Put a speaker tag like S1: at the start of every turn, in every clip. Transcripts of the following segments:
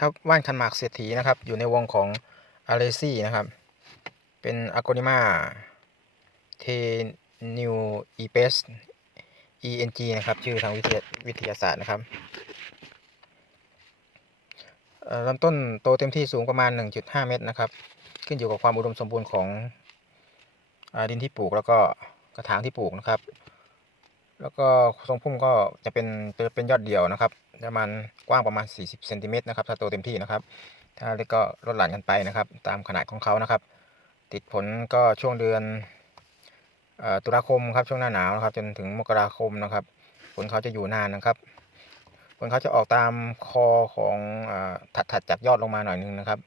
S1: ครับว่านคันหมากเศรษฐีนะครับ อยู่ในวงของอาเลซี่นะครับ เป็นอะโกนิมาเทนิวอีเปส ENG นะครับ ชื่อทางวิทยาวิทยาศาสตร์นะครับลำต้นโตเต็มที่สูงประมาณ 1.5 เมตรนะครับ ขึ้นอยู่กับความอุดมสมบูรณ์ของอดินที่ปลูกแล้วก็กระถางที่ปลูกนะครับ แล้วก็ทรงพุ่มก็จะเป็นเป็นเป็นยอดเดี่ยวนะครับประมาณกว้างประมาณ 40เซนติเมตรนะครับถ้าโตเต็มที่นะครับ ถ้าเล็กก็ลดหลั่นกันไปนะครับ ตามขนาดของเขานะครับ ติดผลก็ช่วงเดือนตุลาคมครับช่วงหน้าหนาวนะครับ จนถึงมกราคมนะครับ ผลเขาจะอยู่นานนะครับ ผลเขาจะออกตามคอของอถัดถัดจากยอดลงมาหน่อยนึงนะครับ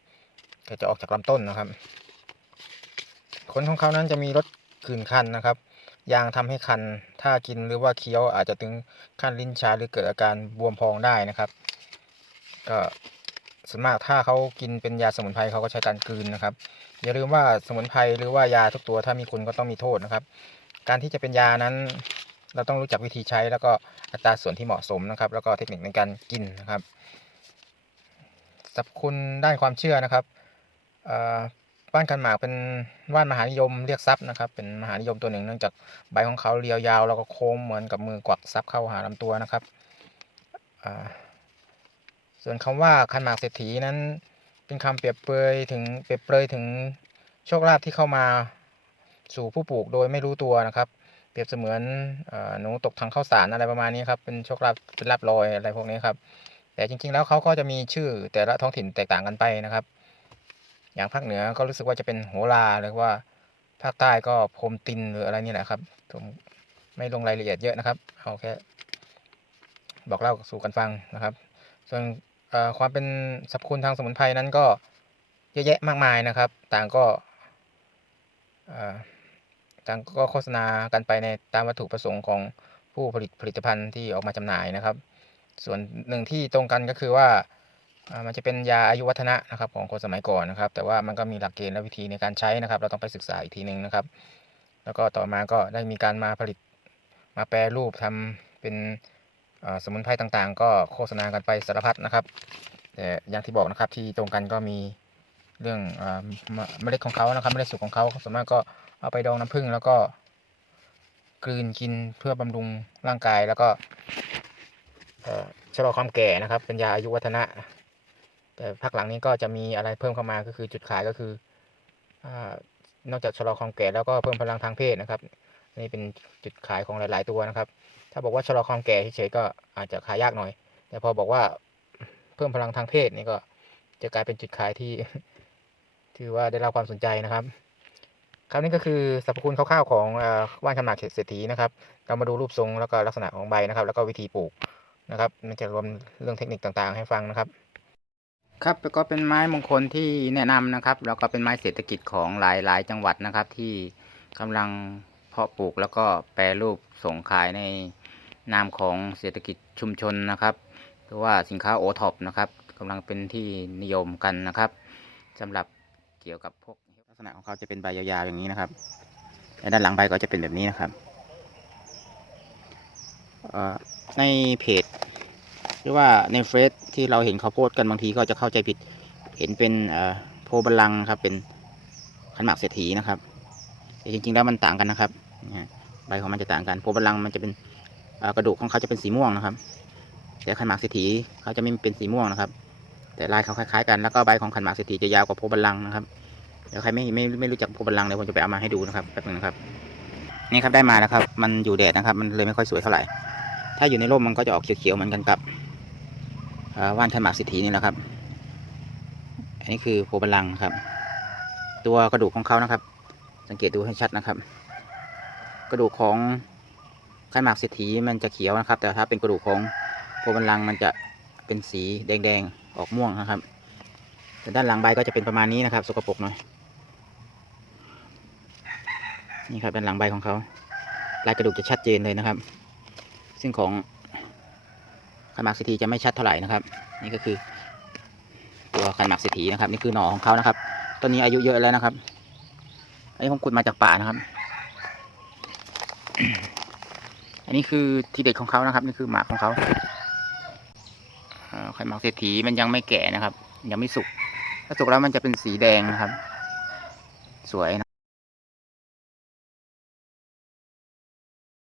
S1: ก็จะออกจากลำต้นนะครับผลของเขานั้นจะมีรสขื่นคันนะครับ ยางทำให้คัน ถ้ากินหรือว่าเคี้ยวอาจจะถึงขั้นลิ้นชาหรือเกิดอาการบวมพองได้นะครับ ก็ส่วนมากถ้าเขากินเป็นยาสมุนไพรเขาก็ใช้การกลืนนะครับ อย่าลืมว่าสมุนไพรหรือว่ายาทุกตัวถ้ามีคุณก็ต้องมีโทษนะครับ การที่จะเป็นยานั้น เราต้องรู้จักวิธีใช้แล้วก็อัตราส่วนที่เหมาะสมนะครับ แล้วก็เทคนิคในการกินนะครับสรรพคุณด้านความเชื่อนะครับเอ่อ ว่านกันหมากเป็นว่านมหานิยมเรียกทรัพย์นะครับ เป็นมหานิยมตัวหนึ่งเนื่องจากใบของเขาเรียวยาวแล้วก็โค้งเหมือนกับมือกวักทรัพย์เข้าหาลำตัวนะครับส่วนคำว่าคันหมากเศรษฐีนั้น เป็นคำเปรียบเปรยถึงเปรียบเปรยถึงโชคลาภที่เข้ามาสู่ผู้ปลูกโดยไม่รู้ตัวนะครับ เปรียบเสมือนอหนูตกถังข้าวสารอะไรประมาณนี้ครับเป็นโชคลาภเป็นลาภลอยอะไรพวกนี้ครับแต่จริงๆแล้วเขาก็จะมีชื่อแต่ละท้องถิ่นแตกต่างกันไปนะครับ อย่างภาคเหนือก็รู้สึกว่าจะเป็นโหราหรือว่าภาคใต้ก็พรมตินหรืออะไรนี่แหละครับผมไม่ลงรายละเอียดเยอะนะครับเอาแค่บอกเล่าสู่กันฟังนะครับ ส่วนความเป็นสรรพคุณทางสมุนไพรนั้นก็เยอะแยะมากมายนะครับ ต่างก็ต่างก็โฆษณากันไปในตามวัตถุประสงค์ของผู้ผลิตผลิตภัณฑ์ที่ออกมาจำหน่ายนะครับ ส่วนหนึ่งที่ตรงกันก็คือว่า มันจะเป็นยาอายุวัฒนะนะครับของคนสมัยก่อนนะครับ แต่ว่ามันก็มีหลักเกณฑ์และวิธีในการใช้นะครับ เราต้องไปศึกษาอีกทีหนึ่งนะครับ แล้วก็ต่อมาก็ได้มีการมาผลิตมาแปรรูปทำเป็นสมุนไพรต่างๆ ก็โฆษณากันไปสารพัดนะครับ แต่อย่างที่บอกนะครับที่ตรงกันก็มีเรื่องเอ่เมล็ดของเขานะครับเมล็ดสุกของเขาส่วนมากก็เอาไปดองน้ำผึ้งแล้วก็กลืนกินเพื่อบำรุงร่างกายแล้วก็ชะลอความแก่นะครับ เป็นยาอายุวัฒนะ แต่พักหลังนี้ก็จะมีอะไรเพิ่มเข้ามาก็คือจุดขายก็คืออนอกจากชะลอความแก่แล้วก็เพิ่มพลังทางเพศนะครับ นี่เป็นจุดขายของหลาย ๆ ตัวนะครับ ถ้าบอกว่าชะลอความแก่เฉยๆก็อาจจะขายยากหน่อย แต่พอบอกว่าเพิ่มพลังทางเพศนี่ก็จะกลายเป็นจุดขายที่ ถือว่าได้รับความสนใจนะครับครับนี่ก็คือสรรพคุณคร่าวๆของว่านขนาดเศรษฐีนะครับ เรามาดูรูปทรงแล้วก็ลักษณะของใบนะครับ แล้วก็วิธีปลูกนะครับ มันจะรวมเรื่องเทคนิคต่างๆ ให้ฟังนะครับ ครับแล้วก็เป็นไม้มงคลที่แนะนำนะครับแล้วก็เป็นไม้เศรษฐกิจของหลายๆ จังหวัดนะครับ ที่กำลังเพาะปลูกแล้วก็แปรรูปส่งขายในนามของเศรษฐกิจชุมชนนะครับหรือว่าสินค้าโอท็อปนะครับกำลังเป็นที่นิยมกันนะครับสำหรับเกี่ยวกับพวกลักษณะของเขาจะเป็นใบยาวๆอย่างนี้นะครับและด้านหลังใบก็จะเป็นแบบนี้นะครับในเพจ รือว่าในเฟซที่เราเห็นเขาโพสต์กันบางทีก็จะเข้าใจผิด เห็นเป็นโพบัลลังครับ เป็นขันหมากเศรษฐีนะครับแต่จริง ๆ แล้วมันต่างกันนะครับใบของมันจะต่างกันโพบัลลังมันจะเป็นกระดูกของเขาจะเป็นสีม่วงนะครับ แต่ขันหมากเศรษฐีเขาจะไม่เป็นสีม่วงนะครับ แต่ลายเขาคล้ายๆกันแล้วก็ใบของขันหมากเศรษฐีจะยาวกว่าโพบัลลังนะครับเดี๋ยวใครไม่ไม่ไม่รู้จักโพบัลลังเดี๋ยวผมจะไปเอามาให้ดูนะครับแป๊บนึงนะครับนี่ครับได้มาแล้วครับ มันอยู่แดดนะครับ มันเลยไม่ค่อยสวยเท่าไหร่ ถ้าอยู่ในร่มมันก็จะออกเขียวๆเหมือนกันกับ ว่านขันมากสิทธีนี่แหละครับ อันนี้คือโพบัลังครับ ตัวกระดูกของเขานะครับ สังเกตดูให้ชัดนะครับ กระดูกของขันหมากสิทธีมันจะเขียวนะครับ แต่ถ้าเป็นกระดูกของโพบัลังมันจะเป็นสีแดงๆออกม่วงนะครับ แต่ด้านหลังใบก็จะเป็นประมาณนี้นะครับ สกปรกหน่อยนี่ครับด้านหลังใบของเขาลายกระดูกจะชัดเจนเลยนะครับ ซึ่งของ ขันหมากสิทธีจะไม่ชัดเท่าไหร่นะครับ นี่ก็คือตัวขันหมากสิทธีนะครับ นี่คือหน่อของเขานะครับต้นนี้อายุเยอะแล้วนะครับ อันนี้ผมขุดมาจากป่านะครับ อันนี้คือทีเด็ดของเขานะครับ นี่คือหมากของเขาไข่หมักเศรษฐีมันยังไม่แก่นะครับ ยังไม่สุก ถ้าสุกแล้วมันจะเป็นสีแดงนะครับ สวยน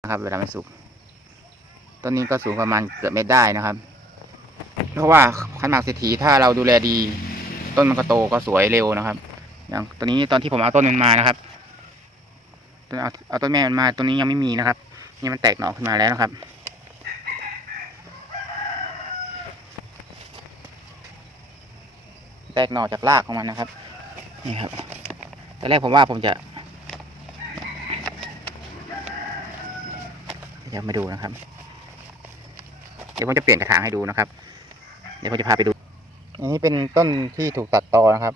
S1: ะครับ เวลาไม่สุก ต้นนี้ก็สูงประมาณเกือบเมตรได้นะครับ เพราะว่าไข่หมักเศรษฐีถ้าเราดูแลดี ต้นมันก็โตก็สวยเร็วนะครับ อย่างตัวนี้ตอนที่ผมเอาต้นมันมานะครับเอาเอาต้นแม่มันมาตัวนี้ยังไม่มีนะครับ นี่มันแตกหน่อขึ้นมาแล้วนะครับแตกหน่อจากรากของมันนะครับ นี่ครับตอนแรกผมว่าผมจะเดี๋ยวมาดูนะครับ เดี๋ยวผมจะเปลี่ยนกระถางให้ดูนะครับ เดี๋ยวผมจะพาไปดู อันนี้เป็นต้นที่ถูกตัดตอนะครับ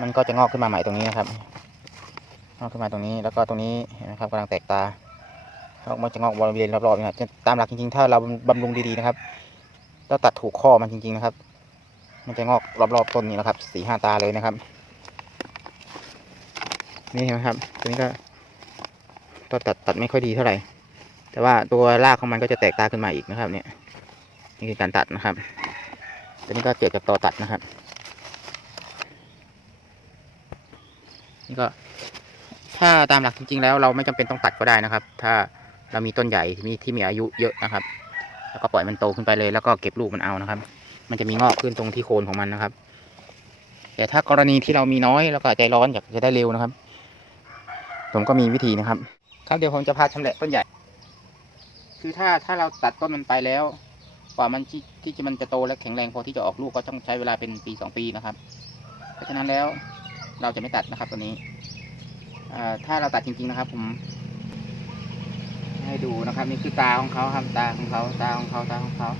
S1: มันก็จะงอกขึ้นมาใหม่ตรงนี้นะครับ งอกขึ้นมาตรงนี้แล้วก็ตรงนี้เห็นไหมครับกำลังแตกตามันจะงอกบริเวณรอบๆนะครับตามหลักจริงๆ ถ้าเราบำรุงดีๆนะครับเราตัดถูกข้อมันจริงๆนะครับ มันจะงอกรอบๆต้นนี้นะครับสี่ห้าตาเลยนะครับ นี่เห็นไหมครับ ตัวนี้ก็ตัวตัดตัดไม่ค่อยดีเท่าไหร่ แต่ว่าตัวรากของมันก็จะแตกตาขึ้นมาอีกนะครับเนี่ย นี่คือการตัดนะครับตัวนี้ก็เกิดจากตอตัดนะครับ นี่ก็ ถ้าตามหลักจริง ๆ แล้วเราไม่จำเป็นต้องตัดก็ได้นะครับ ถ้าเรามีต้นใหญ่มีที่มีอายุเยอะนะครับ แล้วก็ปล่อยมันโตขึ้นไปเลย แล้วก็เก็บลูกมันเอานะครับ มันจะมีงอกขึ้นตรงที่โคนของมันนะครับ แต่ถ้ากรณีที่เรามีน้อยแล้วก็ใจร้อนอยากจะได้เร็วนะครับ ผมก็มีวิธีนะครับ ครับเดี๋ยวผมจะพาชำแหละต้นใหญ่ คือถ้าถ้าเราตัดต้นมันไปแล้ว กว่ามันที่ที่จะมันจะโตและแข็งแรงพอที่จะออกลูกก็ต้องใช้เวลาเป็นปีสองปีนะครับ เพราะฉะนั้นแล้วเราจะไม่ตัดนะครับตัวนี้ถ้าเราตัดจริงๆนะครับ ผม ให้ดูนะครับ นี่คือตาของเขาครับตาของเขาตาของเขาตาของเขา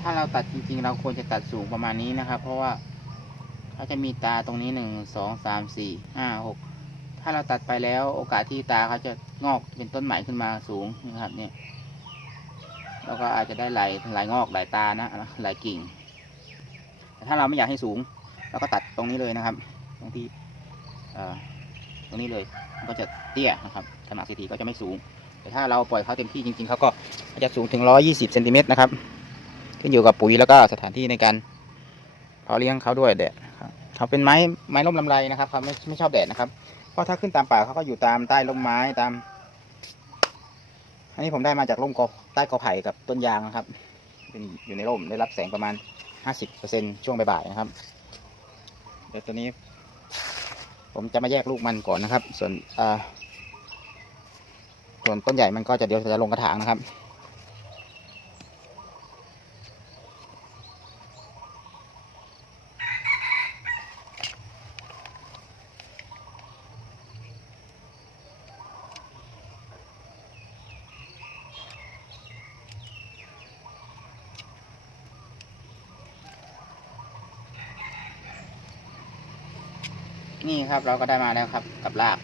S1: ถ้าเราตัดจริงๆ เราควรจะตัดสูงประมาณนี้นะครับ เพราะว่าเขาจะมีตาตรงนี้หนึ่งสองสามสี่ห้าหกถ้าเราตัดไปแล้วโอกาสที่ตาเขาจะงอกเป็นต้นใหม่ขึ้นมาสูงนะครับเนี่ย แล้วก็อาจจะได้หลายหลายงอกหลายตานะหลายกิ่ง แต่ถ้าเราไม่อยากให้สูงเราก็ตัดตรงนี้เลยนะครับ ตรงที่ตรงนี้เลยมันก็จะเตี้ยนะครับขนาดสีทีก็จะไม่สูง แต่ถ้าเราปล่อยเขาเต็มที่จริงๆเขาก็จะสูงถึงร้อยี่สิบเซนติเมตรนะครับขึ้นอยู่กับปุ๋ยแล้วก็สถานที่ในการเพาะเลี้ยงเขาด้วยแดดเขาเป็นไม้ไม้ร่มลำไรนะครับเขาไม่ไม่ชอบแดดนะครับเพราะถ้าขึ้นตามป่าเขาก็อยู่ตามใต้ร่มไม้ตาม อันนี้ผมได้มาจากร่มกอใต้กอไผ่กับต้นยางนะครับเป็นอยู่ในร่มได้รับแสงประมาณ 50%ช่วงบ่ายๆนะครับเดี๋ยวตัวนี้ ผมจะมาแยกลูกมันก่อนนะครับ ส่วนอ่าส่วนต้นใหญ่มันก็จะเดี๋ยวจะลงกระถางนะครับ นี่ครับ เราก็ได้มาแล้วครับ กับราก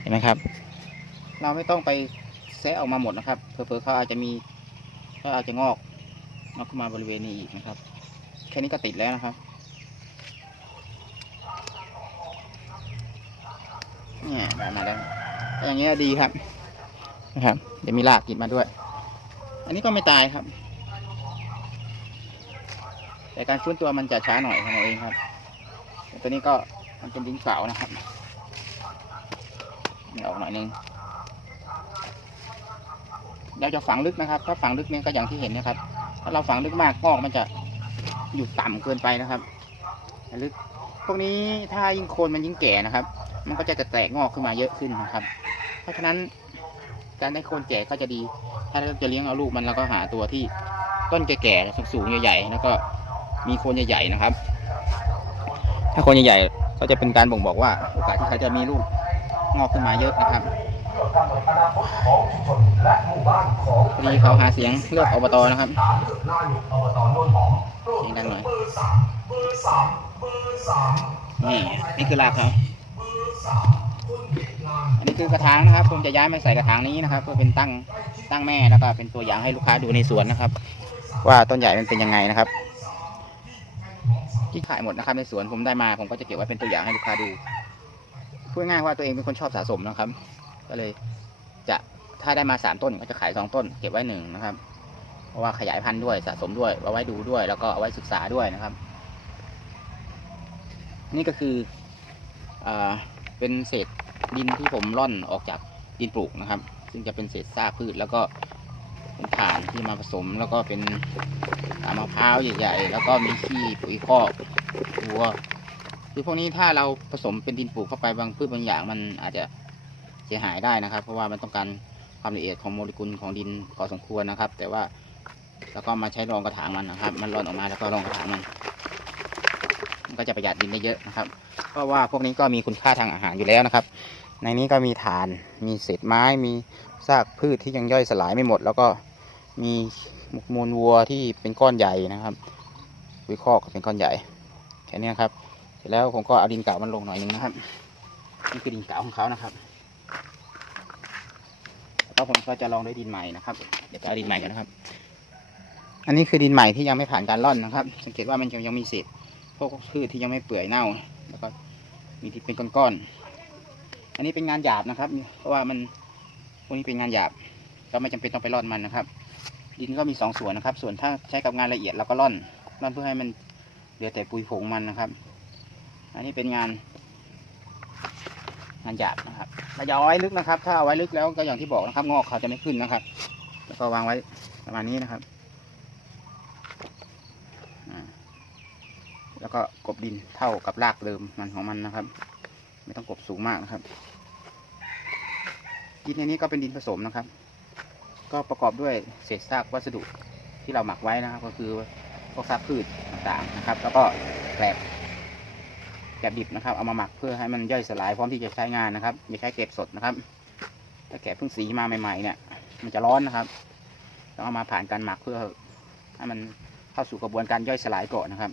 S1: เห็นไหมครับ เราไม่ต้องไปแซะออกมาหมดนะครับเผื่อๆเขาอาจจะมีเขาอาจจะงอกงอกขึ้นมาบริเวณนี้อีกนะครับ แค่นี้ก็ติดแล้วนะครับเนี่ยได้มาแล้วก็อย่างเงี้ยดีครับนะครับ เดี๋ยวมีรากติดมาด้วย อันนี้ก็ไม่ตายครับ แต่การฟื้นตัวมันจะช้าหน่อยเท่านั้นเองครับ ตัวนี้ก็ มันเป็นดินเปล่านะครับนี่ออกหน่อยนึงเราจะฝังลึกนะครับ ถ้าฝังลึกเนี่ยก็อย่างที่เห็นนะครับ ถ้าเราฝังลึกมากงอกมันจะอยู่ต่ำเกินไปนะครับ ลึก พวกนี้ถ้ายิ่งโคนมันยิ่งแก่นะครับ มันก็จะแตกงอกขึ้นมาเยอะขึ้นนะครับ เพราะฉะนั้นการได้โคนแก่ก็จะดี ถ้าเราจะเลี้ยงเอาลูกมันเราก็หาตัวที่ต้นแก่ๆสูงๆใหญ่ๆแล้วก็มีโคนใหญ่ๆนะครับ ถ้าโคนใหญ่ๆ ก็จะเป็นการบ่งบอกว่าโอกาสที่เขาจะมีลูกงอกขึ้นมาเยอะนะครับพอดีเขาหาเสียงเลือกอบตนะครับเสียงดังหน่อยนี่นี่คือรากครับอันนี้คือกระถางนะครับ ผมจะย้ายมาใส่กระถางนี้นะครับ เพื่อเป็นตั้งตั้งแม่แล้วก็เป็นตัวอย่างให้ลูกค้าดูในสวนนะครับ ว่าต้นใหญ่มันเป็นยังไงนะครับ ที่ขายหมดนะครับในสวนผมได้มาผมก็จะเก็บไว้เป็นตัวอย่างให้ลูกค้าดูพูดง่ายๆว่าตัวเองเป็นคนชอบสะสมนะครับ ก็เลยจะถ้าได้มาสามต้นก็จะขายสองต้น เก็บไว้หนึ่งนะครับ เพราะว่าขยายพันธุ์ด้วยสะสมด้วยเอาไว้ดูด้วย แล้วก็เอาไว้ศึกษาด้วยนะครับ นี่ก็คืออเป็นเศษดินที่ผมร่อนออกจากดินปลูกนะครับ ซึ่งจะเป็นเศษซากพืชแล้วก็ เป็นถ่านที่มาผสมแล้วก็เป็นอ่ามะพร้าวใหญ่ๆ แล้วก็มีขี้ปุ๋ยคอกวัวคือพวกนี้ถ้าเราผสมเป็นดินปลูกเข้าไปบางพืชบางอย่างมันอาจจะเสียหายได้นะครับ เพราะว่ามันต้องการความละเอียดของโมเลกุลของดินพอสมควรนะครับ แต่ว่าแล้วก็มาใช้รองกระถางมันนะครับ มันร่อนออกมาแล้วก็รองกระถางมันมันก็จะประหยัดดินได้เยอะนะครับ เพราะว่าพวกนี้ก็มีคุณค่าทางอาหารอยู่แล้วนะครับ ในนี้ก็มีถ่าน มีเศษไม้ มีซากพืชที่ยังย่อยสลายไม่หมด แล้วก็มีมูลวัวที่เป็นก้อนใหญ่นะครับวิคอกเป็นก้อนใหญ่ แค่นี้นครับ เสร็จแล้วผมก็เอาดินเก่ามันลงหน่อยหนึงนะครับ นี่คือดินเก่าของเขานะครับ แล้วผมก็จะลองด้วยดินใหม่นะครับ เดี๋ยวจะเอาดินใหม่กันนะครับ อันนี้คือดินใหม่ที่ยังไม่ผ่านการร่อนนะครับ สังเกตว่ามันยังยังมีเศษพวกพืชที่ยังไม่เปื่อยเน่า แล้วก็มีที่เป็นก้อนๆ อันนี้เป็นงานหยาบนะครับ เพราะว่ามันพวกนี้เป็นงานหยาบ ก็ไม่จำเป็นต้องไปร่อนมันนะครับ ดินก็มีสองส่วนนะครับ ส่วนถ้าใช้กับงานละเอียดเราก็ร่อนร่อนเพื่อให้มันเหลือแต่ปุ๋ยผงมันนะครับ อันนี้เป็นงานงานหยาบนะครับเราอย่าเอาไว้ลึกนะครับ ถ้าเอาไว้ลึกแล้วก็อย่างที่บอกนะครับ งอกเขาจะไม่ขึ้นนะครับ แล้วก็วางไว้ประมาณนี้นะครับแล้วก็กบดินเท่ากับรากเดิมมันของมันนะครับ ไม่ต้องกบสูงมากนะครับดินในนี้ก็เป็นดินผสมนะครับ ก็ประกอบด้วยเศษซากวัสดุที่เราหมักไว้นะครับ ก็คือพวกซากพืชต่างๆนะครับ แล้วก็แกลบแกลบดิบนะครับ เอามาหมักเพื่อให้มันย่อยสลายพร้อมที่จะใช้งานนะครับอย่าใช้เก็บสดนะครับถ้าแกะเพิ่งสีมาใหม่ๆ เนี่ย มันจะร้อนนะครับต้องเอามาผ่านการหมักเพื่อให้มันเข้าสู่กระบวนการย่อยสลายก่อนนะครับ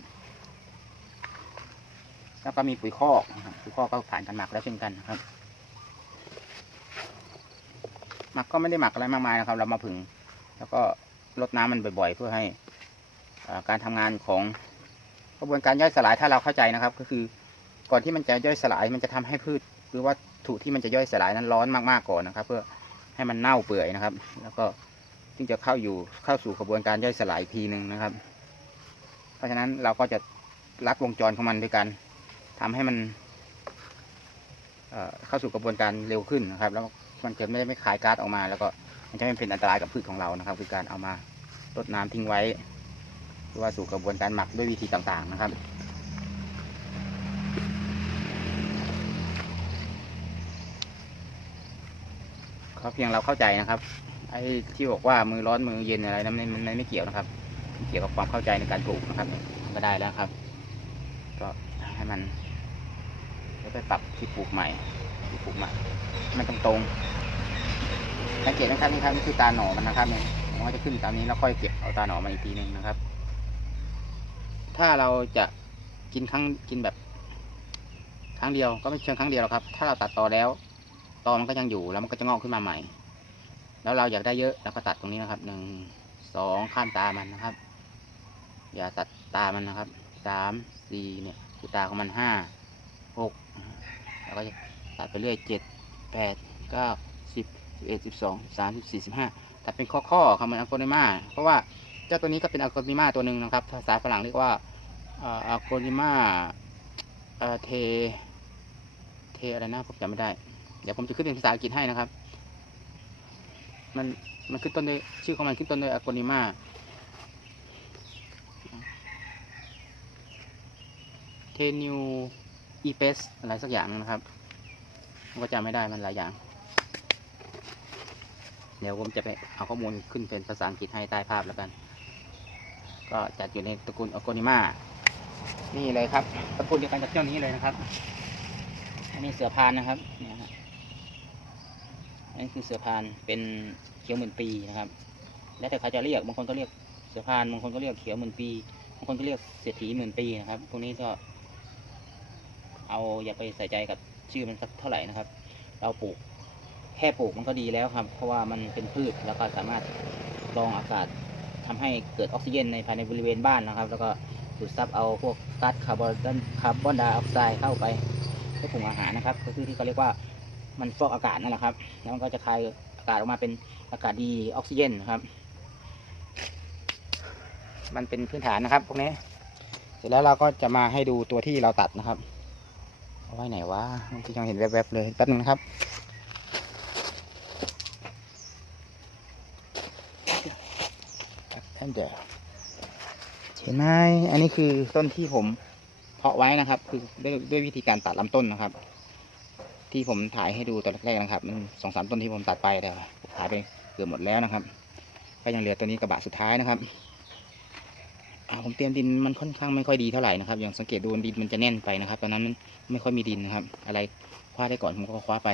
S1: แล้วก็มีปุ๋ยคอกนะครับปุ๋ยคอกก็ผ่านการหมักแล้วเช่นกันนะครับ หมักก็ไม่ได้หมักอะไรมากมายนะครับ เรามาผึ่งแล้วก็ลดน้ำมันบ่อยๆ เพื่อให้อ่าการทำงานของกระบวนการย่อยสลายถ้าเราเข้าใจนะครับ ก็คือก่อนที่มันจะย่อยสลายมันจะทำให้พืช หรือว่าถูกที่มันจะย่อยสลายนั้นร้อนมากๆก่อนนะครับ เพื่อให้มันเน่าเปื่อยนะครับ แล้วก็จึงจะเข้าอยู่เข้าสู่กระบวนการย่อยสลายทีหนึ่งนะครับ เพราะฉะนั้นเราก็จะลัดวงจรของมันด้วยกัน ทำให้มันเข้าสู่กระบวนการเร็วขึ้นนะครับ แล้วมันจะไม่ได้ไม่คายก๊าซออกมา แล้วก็มันจะไม่เป็นอันตรายกับพืชของเรานะครับ คือการเอามารดน้ำทิ้งไว้หรือว่าสู่กระบวนการหมักด้วยวิธีต่างๆนะครับเขาเพียงเราเข้าใจนะครับไอ้ที่บอกว่ามือร้อนมือเย็นอะไรนั้นมันไม่เกี่ยวนะครับ เกี่ยวกับความเข้าใจในการปลูกนะครับ ก็ได้แล้วครับ ก็ ให้มันเดี๋ยวไปปรับที่ปลูกใหม่ที่ปลูกใหม่ให้มันตรงตรงสังเกตนะครับนี่ครับนี่คือตาหน่อมันนะครับเนี่ยมันก็จะขึ้นตามนี้แล้วค่อยเก็บเอาตาหน่อมาอีกทีหนึ่งนะครับ ถ้าเราจะกินครั้งกินแบบ ครั้งเดียวก็ไม่เชิงครั้งเดียวหรอกครับ ถ้าเราตัดตอแล้วตอมันก็ยังอยู่แล้วมันก็จะงอกขึ้นมาใหม่ แล้วเราอยากได้เยอะเราก็ตัดตรงนี้นะครับหนึ่งสองข้ามตามันนะครับ อย่าตัดตามันนะครับสามสี่เนี่ย คือตาของมันห้าหกแล้วก็จะตัดไปเรื่อยเจ็ดแปดเก้าสิบสิบเอ็ดสิบสองสามสิบสี่สิบห้าตัดเป็นข้อข้อครับเหมือนอัลโกนิมาเพราะว่าเจ้าตัวนี้ก็เป็นอัลโกนิมาตัวหนึ่งนะครับภาษาฝรั่งเรียกว่าอัลโกนิมาเทเทอะไรนะผมจำไม่ได้ เดี๋ยวผมจะขึ้นเป็นภาษาอังกฤษให้นะครับ มันมันขึ้นต้นด้วยชื่อของมันขึ้นต้นด้วยอะโกนิมา เทนิวอีเปสอะไรสักอย่างนะครับผมก็จำไม่ได้มันหลายอย่าง เดี๋ยวผมจะไปเอาข้อมูลขึ้นเป็นภาษาอังกฤษให้ใต้ภาพแล้วกัน ก็จัดอยู่ในตระกูลอโกนิมานี่เลยครับตระกูลเดียวกันกับเจ้านี้เลยนะครับอันนี้เสือพานนะครับเนี่ยฮะอันนี้คือเสือพานเป็นเขียวหมื่นปีนะครับ แล้วแต่เขาจะเรียกบางคนก็เรียกเสือพานบางคนก็เรียกเขียวหมื่นปีบางคนก็เรียกเศรษฐีหมื่นปีนะครับพวกนี้ก็ เอาอย่าไปใส่ใจกับชื่อมันสักเท่าไหร่นะครับ เราปลูกแค่ปลูกมันก็ดีแล้วครับ เพราะว่ามันเป็นพืชแล้วก็สามารถรองอากาศทำให้เกิดออกซิเจนในภายในบริเวณบ้านนะครับ แล้วก็ดูดซับเอาพวกก๊าซคาร์บอนคาร์บอนไดออกไซด์เข้าไปให้ปรุงอาหารนะครับ ก็คือที่เขาเรียกว่ามันฟอกอากาศนั่นแหละครับแล้วมันก็จะคายอากาศออกมาเป็นอากาศดีออกซิเจนนะครับ มันเป็นพื้นฐานนะครับพวกนี้ เสร็จแล้วเราก็จะมาให้ดูตัวที่เราตัดนะครับ ไว้ไหนวะมันจะยังเห็นแวบๆเลยแป๊บนึงนะครับท่านเดียวเห็นไหมอันนี้คือต้นที่ผมเพาะไว้นะครับ คือด้วยด้วยวิธีการตัดลำต้นนะครับ ที่ผมถ่ายให้ดูตอนแรกๆนะครับมันสองสามต้นที่ผมตัดไปแต่ผมถ่ายไปเกือบหมดแล้วนะครับ ก็ยังเหลือตัวนี้กระบะสุดท้ายนะครับ ผมเตรียมดินมันค่อนข้างไม่ค่อยดีเท่าไหร่นะครับ อย่างสังเกตดูดินมันจะแน่นไปนะครับ ตอนนั้นมันไม่ค่อยมีดินนะครับ อะไรคว้าได้ก่อนผมก็คว้าไป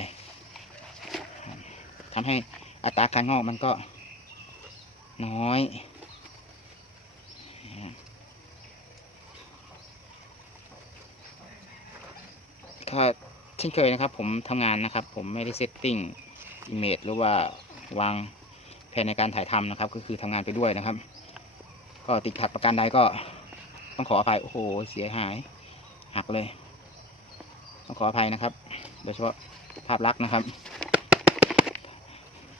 S1: ทำให้อัตราการงอกมันก็น้อยก็เช่นเคยนะครับ ผมทำงานนะครับ ผมไม่ได้เซตติ้งอิมเมจหรือว่าวางแผนในการถ่ายทำนะครับ ก็คือทำงานไปด้วยนะครับ ก็ติดขัดประการใดก็ต้องขออภัยโอ้โหเสียหายหักเลย ต้องขออภัยนะครับ โดยเฉพาะภาพลักษณ์นะครับ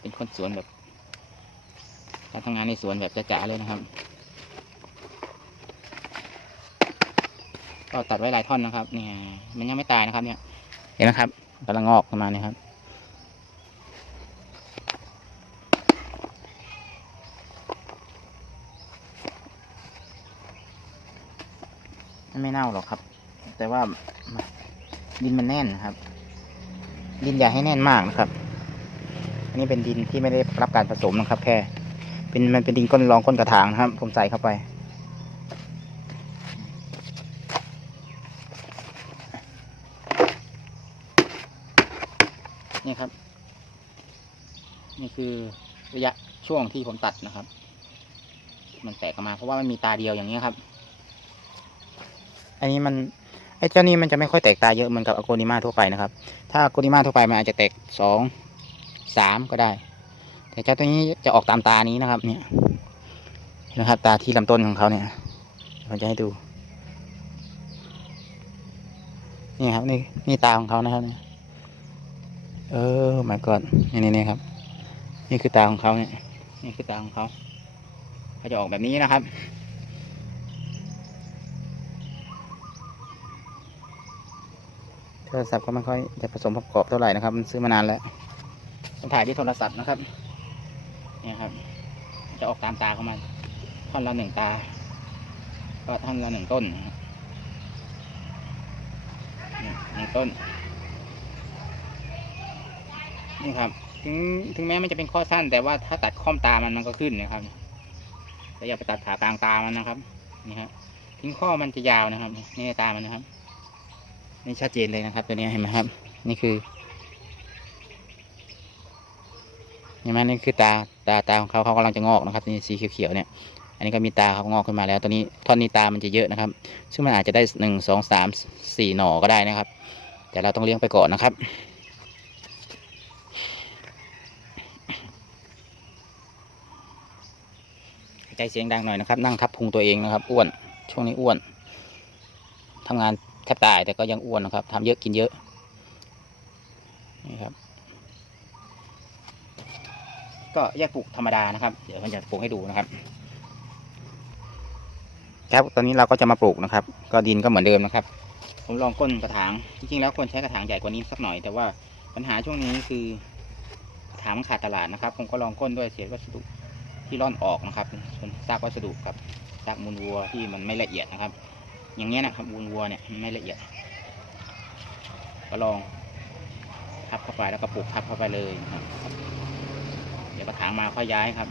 S1: เป็นคนสวนแบบการทำงานในสวนแบบจ๋าๆเลยนะครับ ก็ตัดไว้หลายท่อนนะครับ เนี่ย มันยังไม่ตายนะครับ เนี่ย เห็นไหมครับกำลังงอกขึ้นมาเนี่ยครับ ไม่เน่าหรอกครับ แต่ว่าดินมันแน่นนะครับ ดินอย่าให้แน่นมากนะครับ อันนี้เป็นดินที่ไม่ได้รับการผสมนะครับ แค่ เป็นมันเป็นดินก้นรองก้นกระถางนะครับ ผมใส่เข้าไปนี่ครับ นี่คือระยะช่วงที่ผมตัดนะครับ มันแตกออกมาเพราะว่ามันมีตาเดียวอย่างนี้ครับ อันนี้มันไอ้เจ้านี้มันจะไม่ค่อยแตกตาเยอะเหมือนกับอโกนิมาทั่วไปนะครับ ถ้าอโกนิมาทั่วไปมันอาจจะแตกสองสามก็ได้ แต่เจ้าตัวนี้จะออกตามตานี้นะครับ เนี่ยนะครับ ตาที่ลำต้นของเขาเนี่ยผมจะให้ดูนี่ครับนี่นี่ตาของเขานะครับเนี่ยเออ my god นี่นี่นี่ครับ นี่คือตาของเขาเนี่ยนี่คือตาของเขาเขาจะออกแบบนี้นะครับ โทรศัพท์ก็ไม่ค่อยจะผสมประกอบเท่าไหร่นะครับ มันซื้อมานานแล้วต้องถ่ายที่โทรศัพท์นะครับ เนี่ยครับ จะออกตามตาเข้ามาท่อนละหนึ่งตา ก็ท่อนละหนึ่งต้นหนึ่งต้น นี่ครับ ถึงถึงแม้มันจะเป็นข้อสั้น แต่ว่าถ้าตัดข้อมตามันมันก็ขึ้นนะครับแต่อย่าไปตัดผ่ากลางตามันนะครับ นี่ครับทิ้งข้อมันจะยาวนะครับ นี่ตามันนะครับ นี่ชัดเจนเลยนะครับ ตัวนี้เห็นไหมครับ นี่คือเห็นไหมนี่คือตาตาตาของเขาเขากำลังจะงอกนะครับนี่สีเขียวๆเนี่ย อันนี้ก็มีตาเขางอกขึ้นมาแล้วตัวนี้ท่อนนี้ตามันจะเยอะนะครับ ซึ่งมันอาจจะได้หนึ่งสองสามสี่หน่อก็ได้นะครับ แต่เราต้องเลี้ยงไปก่อนนะครับใจเสียงดังหน่อยนะครับ นั่งทับพุงตัวเองนะครับ อ้วน ช่วงนี้อ้วนทำงาน แทบตายแต่ก็ยังอ้วนนะครับทำเยอะกินเยอะนี่ครับ ก็แยกปลูกธรรมดานะครับ เดี๋ยวมันจะปลูกให้ดูนะครับ ครับตอนนี้เราก็จะมาปลูกนะครับ ก็ดินก็เหมือนเดิมนะครับ ผมลองก้นกระถางจริงๆแล้วควรใช้กระถางใหญ่กว่านี้สักหน่อย แต่ว่าปัญหาช่วงนี้คือกระถางมันขาดตลาดนะครับ ผมก็ลองก้นด้วยเศษวัสดุที่ร่อนออกนะครับส่วนซากวัสดุกับซากมูลวัวที่มันไม่ละเอียดนะครับ อย่างเงี้ยนะครับมูลวัวเนี่ยไม่ละเอียด ก็ลองทับเข้าไปแล้วก็ปลูกทับเข้าไปเลยครับ เดี๋ยวกระถางมาค่อยย้ายครับ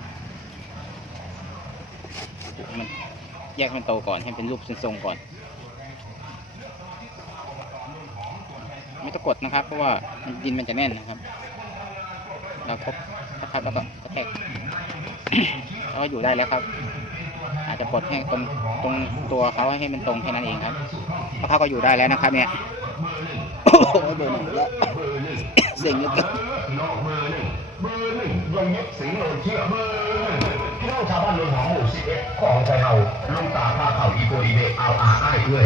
S1: ปลูกมันแยกมันโตก่อนให้เป็นรูปทรงก่อน ไม่ต้องกดนะครับ เพราะว่าดินมันจะแน่นนะครับเราครบนะครับแล้วก็กระแทกแล้วก็อยู่ได้แล้วครับ จะปลดให้ตรงตรงตัวเขาให้มันตรงแค่นั้นเองครับเพราะเขาก็อยู่ได้แล้วนะครับ เนี่ยโอ้โหเบอร์หนึ่งแล้วเสียงเหลือเกิน
S2: เบอร์หนึ่งลงยึดสิงห์โลเชื่อเบอร์หนึ่งพี่น้องชาวบ้านเมืองหอมหมู่สิบเอ็ดของใจเฮาลุงตาพาเข่าอีโกอีเบเอาอาอ้ายเพื่อ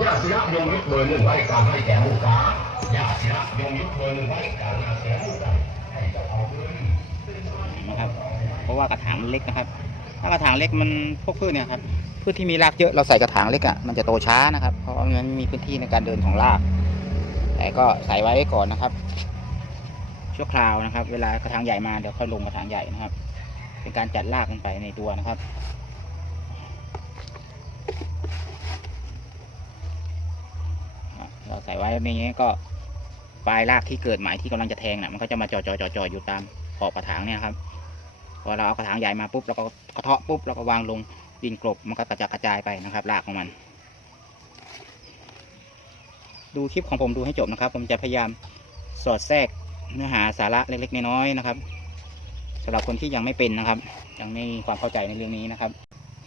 S2: ยาศิระยงยึดเบอร์หนึ่งไว้การให้แก่หมู่กาญาติศิระยงยึดเบอร์หนึ่งไว้การงานแก่หมู่กาให้เจ้าของเบอร์หนึ่ง
S1: นะครับ เพราะว่ากระถางเล็กนะครับ ถ้ากระถางเล็กมันพวกพืชเนี่ยครับพืชที่มีรากเยอะเราใส่กระถางเล็กอะ่ะมันจะโตช้านะครับ เพราะว่ามันไม่มีพื้นที่ในการเดินของราก แต่ก็ใส่ไว้ก่อนนะครับ ชั่วคราวนะครับ เวลากระถางใหญ่มาเดี๋ยวค่อยลงกระถางใหญ่นะครับ เป็นการจัดรากลงไปในตัวนะครับเราใส่ไว้แบบนี้ก็ปลายรากที่เกิดใหม่ที่กำลังจะแทงน่ะมันก็จะมาจ่อจ่อจ่อจ่ออยู่ตามขอบกระถางเนี่ยครับ พอเราเอากระถางใหญ่มาปุ๊บเราก็กระเทาะปุ๊บเราก็วางลงดินกลบมันก็กระจายกระจายไปนะครับรากของมัน ดูคลิปของผมดูให้จบนะครับ ผมจะพยายามสอดแทรกเนื้อหาสาระเล็กๆน้อยๆนะครับสำหรับคนที่ยังไม่เป็นนะครับ ยังไม่มีความเข้าใจในเรื่องนี้นะครับ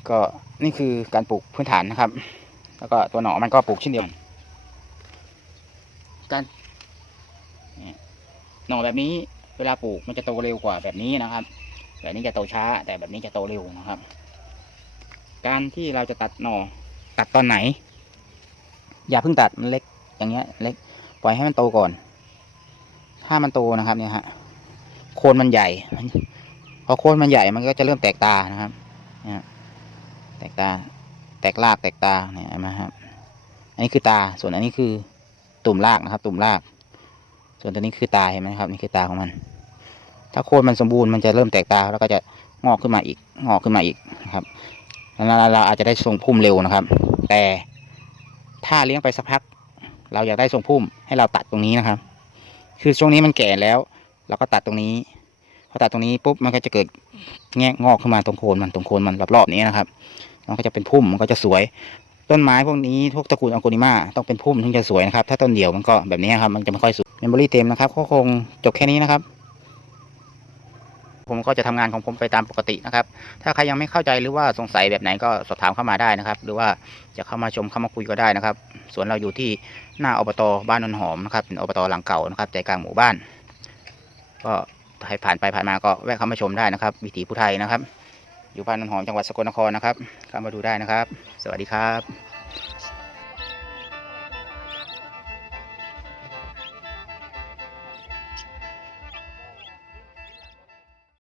S1: ก็นี่คือการปลูกพื้นฐานนะครับ แล้วก็ตัวหนอมันก็ปลูกเช่นเดียวกันการเนี่ยหน่อแบบนี้เวลาปลูกมันจะโตเร็วกว่าแบบนี้นะครับ แบบนี้จะโตช้า แต่แบบนี้จะโตเร็วนะครับ การที่เราจะตัดหน่อตัดตอนไหน อย่าเพิ่งตัดมันเล็กอย่างเงี้ยเล็กปล่อยให้มันโตก่อน ถ้ามันโตนะครับเนี่ยฮะโคนมันใหญ่พอโคนมันใหญ่มันก็จะเริ่มแตกตานะครับเนี่ยแตกตาแตกรากแตกตาเนี่ยเห็นไหมครับอันนี้คือตาส่วนอันนี้คือตุ่มรากนะครับ ตุ่มราก ส่วนตัวนี้คือตาเห็นไหมครับ นี่คือตาของมัน ถ้าโคนมันสมบูรณ์มันจะเริ่มแตกตาแล้วก็จะงอกขึ้นมาอีกงอกขึ้นมาอีกนะครับแล้วเราเราอาจจะได้ทรงพุ่มเร็วนะครับ แต่ถ้าเลี้ยงไปสักพัก เราอยากได้ทรงพุ่มให้เราตัดตรงนี้นะครับ คือช่วงนี้มันแก่แล้ว เราก็ตัดตรงนี้พอตัดตรงนี้ปุ๊บมันก็จะเกิดแงะงอกขึ้นมาตรงโคนมันตรงโคนมันรอบๆนี้นะครับมันก็จะเป็นพุ่มมันก็จะสวย ต้นไม้พวกนี้พวกตระกูลอังโกนิมาต้องเป็นพุ่มถึงจะสวยนะครับ ถ้าต้นเดียวมันก็แบบนี้ครับมันจะไม่ค่อยสวยเมมโมรี่เต็มนะครับก็คงจบแค่นี้นะครับ ผมก็จะทำงานของผมไปตามปกตินะครับ ถ้าใครยังไม่เข้าใจหรือว่าสงสัยแบบไหนก็สอบถามเข้ามาได้นะครับ หรือว่าจะเข้ามาชมเข้ามาคุยก็ได้นะครับ สวนเราอยู่ที่หน้าอบตบ้านนนหอมนะครับเป็นอบตหลังเก่านะครับใจกลางหมู่บ้าน ก็ใครผ่านไปผ่านมาก็แวะเข้ามาชมได้นะครับ วิถีผู้ไทยนะครับ อยู่บ้านนนหอมจังหวัดสกลนครนะครับเข้ามาดูได้นะครับ สวัสดีครับ